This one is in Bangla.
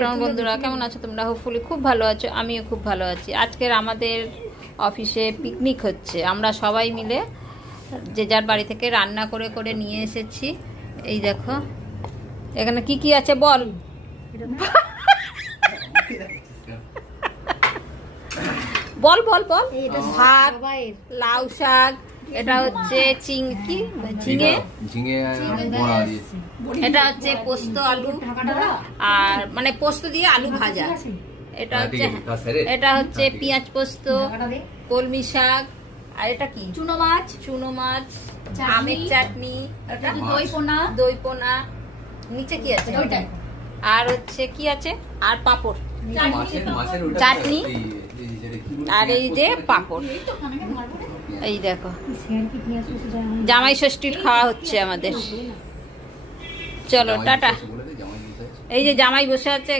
বন্ধুরা কেমন আছো তোমরা? হোপফুলি খুব ভালো আছো, আমিও খুব ভালো আছি। আজকের আমাদের অফিসে পিকনিক হচ্ছে। আমরা সবাই মিলে যে যার বাড়ি থেকে রান্না করে করে নিয়ে এসেছি। এই দেখো এখানে কি কি আছে বল। বল বল বল। ভাত, লাউ শাক, এটা হচ্ছে ঝিঙে, এটা হচ্ছে পোস্ত আলু, আর মানে পোস্ত দিয়ে আলু ভাজা, এটা হচ্ছে পেঁয়াজ পোস্ত, কলমি শাক, আর এটা কি চুনো মাছ, আমের চাটনি, দই পোনা, নিচে কি আছে আর হচ্ছে কি আছে, আর পাঁপড়, চাটনি, আর এই যে পাঁপড়। এই দেখো জামাই ষষ্ঠীর খাওয়া হচ্ছে আমাদের। চলো টাটা। এই যে জামাই বসে আছে।